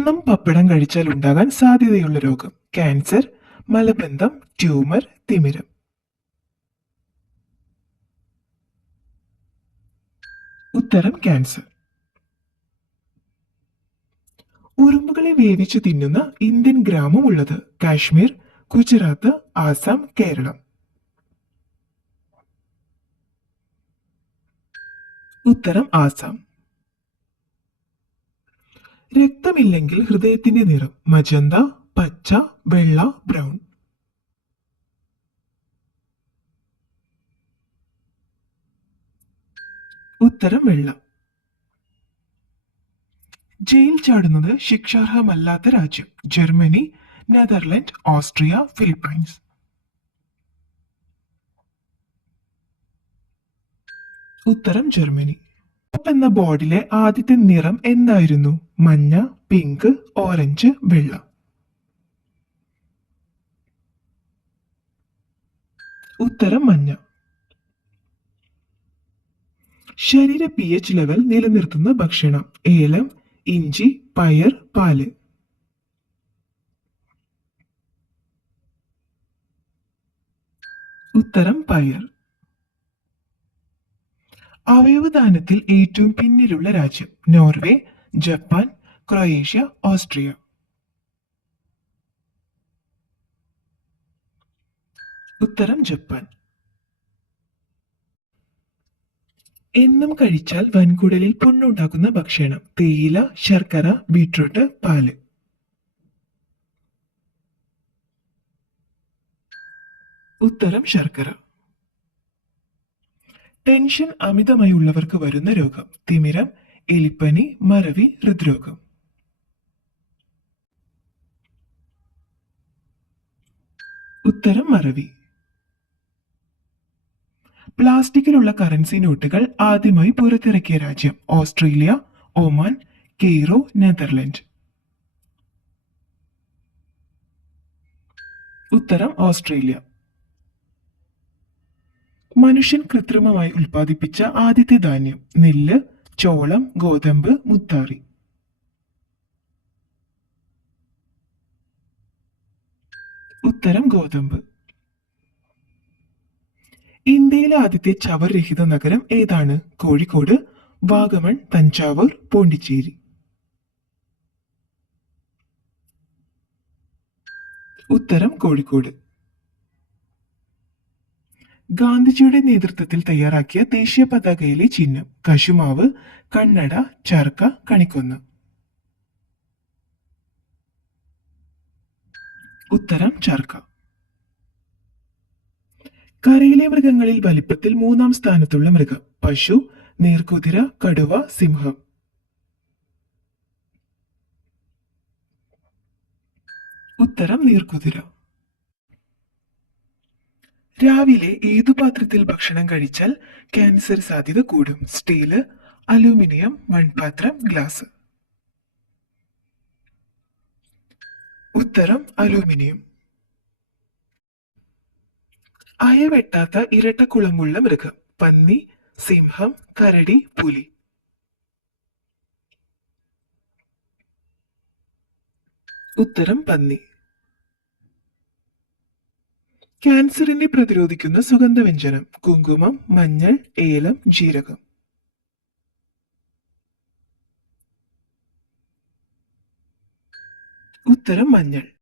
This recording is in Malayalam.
എന്നും പപ്പടം കഴിച്ചാൽ ഉണ്ടാകാൻ സാധ്യതയുള്ള രോഗം: ക്യാൻസർ, മലബന്ധം, ട്യൂമർ, തിമിരം. ഉത്തരം ക്യാൻസർ. ഉറുമ്പുകളെ വേവിച്ചു തിന്നുന്ന ഇന്ത്യൻ ഗ്രാമം ഉള്ളത്: കാശ്മീർ, ഗുജറാത്ത്, ആസാം, കേരളം. ഉത്തരം ആസാം. രക്തമില്ലെങ്കിൽ ഹൃദയത്തിന്റെ നിറം: മജന്ത, പച്ച, വെള്ള, ബ്രൗൺ. ഉത്തരം വെള്ള. ജയിൽ ചാടുന്നത് ശിക്ഷാർഹമല്ലാത്ത രാജ്യം: ജർമ്മനി, നെതർലൻഡ്, ഓസ്ട്രിയ, ഫിലിപ്പൈൻസ്. ഉത്തരം ജർമ്മനി. എന്ന ബോർഡിലെ ആദ്യത്തെ നിറം എന്തായിരുന്നു? മഞ്ഞ, പിങ്ക്, ഓറഞ്ച്, വെള്ള. ഉത്തരം മഞ്ഞ. ശരീര pH ലെവൽ നിലനിർത്തുന്ന ഭക്ഷണം: ഏലം, ഇഞ്ചി, പയർ, പാല്. ഉത്തരം പയർ. അവയവദാനത്തിൽ ഏറ്റവും പിന്നിലുള്ള രാജ്യം: നോർവേ, ജപ്പാൻ, ക്രൊയേഷ്യ, ഓസ്ട്രിയ. ഉത്തരം ജപ്പാൻ. എന്നും കഴിച്ചാൽ വൻകുടലിൽ പുണ്ണുണ്ടാക്കുന്ന ഭക്ഷണം: തേയില, ശർക്കര, ബീട്രൂട്ട്, പാല്. ഉത്തരം ശർക്കര. ടെൻഷൻ അമിതമായി ഉള്ളവർക്ക് വരുന്ന രോഗം: തിമിരം, എലിപ്പനി, മറവി, ഹൃദ്രോഗം. ഉത്തരം മറവി. പ്ലാസ്റ്റിക്കിലുള്ള കറൻസി നോട്ടുകൾ ആദ്യമായി പുറത്തിറക്കിയ രാജ്യം: ഓസ്ട്രേലിയ, ഒമാൻ, കെയ്റോ, നെതർലൻഡ്. ഉത്തരം ഓസ്ട്രേലിയ. മനുഷ്യൻ കൃത്രിമമായി ഉൽപ്പാദിപ്പിച്ച ആദ്യത്തെ ധാന്യം: നെല്ല്, ചോളം, ഗോതമ്പ്, മുത്താറി. ഉത്തരം ഗോതമ്പ്. ഇന്ത്യയിലെ ആദ്യത്തെ ചവർ രഹിത നഗരം ഏതാണ്? കോഴിക്കോട്, വാഗമൺ, തഞ്ചാവൂർ, പോണ്ടിച്ചേരി. ഉത്തരം കോഴിക്കോട്. ഗാന്ധിജിയുടെ നേതൃത്വത്തിൽ തയ്യാറാക്കിയ ദേശീയ പതാകയിലെ ചിഹ്നം: കശുമാവ്, കണ്ണട, ചർക്ക, കണിക്കൊന്ന. ഉത്തരം ചർക്ക. കരയിലെ മൃഗങ്ങളിൽ വലിപ്പത്തിൽ മൂന്നാം സ്ഥാനത്തുള്ള മൃഗം: പശു, നീർക്കുതിര, കടുവ, സിംഹം. ഉത്തരം നീർക്കുതിര. രാവിലെ ഏതു പാത്രത്തിൽ ഭക്ഷണം കഴിച്ചാൽ ക്യാൻസർ സാധ്യത കൂടും? സ്റ്റീല്, അലൂമിനിയം, മൺപാത്രം, ഗ്ലാസ്. ഉത്തരം അലൂമിനിയം. അയവെട്ടാത്ത ഇരട്ടക്കുളമ്പുള്ള മൃഗം: പന്നി, സിംഹം, കരടി, പുലി. ഉത്തരം പന്നി. ക്യാൻസറിനെ പ്രതിരോധിക്കുന്ന സുഗന്ധവ്യഞ്ജനം: കുങ്കുമം, മഞ്ഞൾ, ഏലം, ജീരകം. ഉത്തരം മഞ്ഞൾ.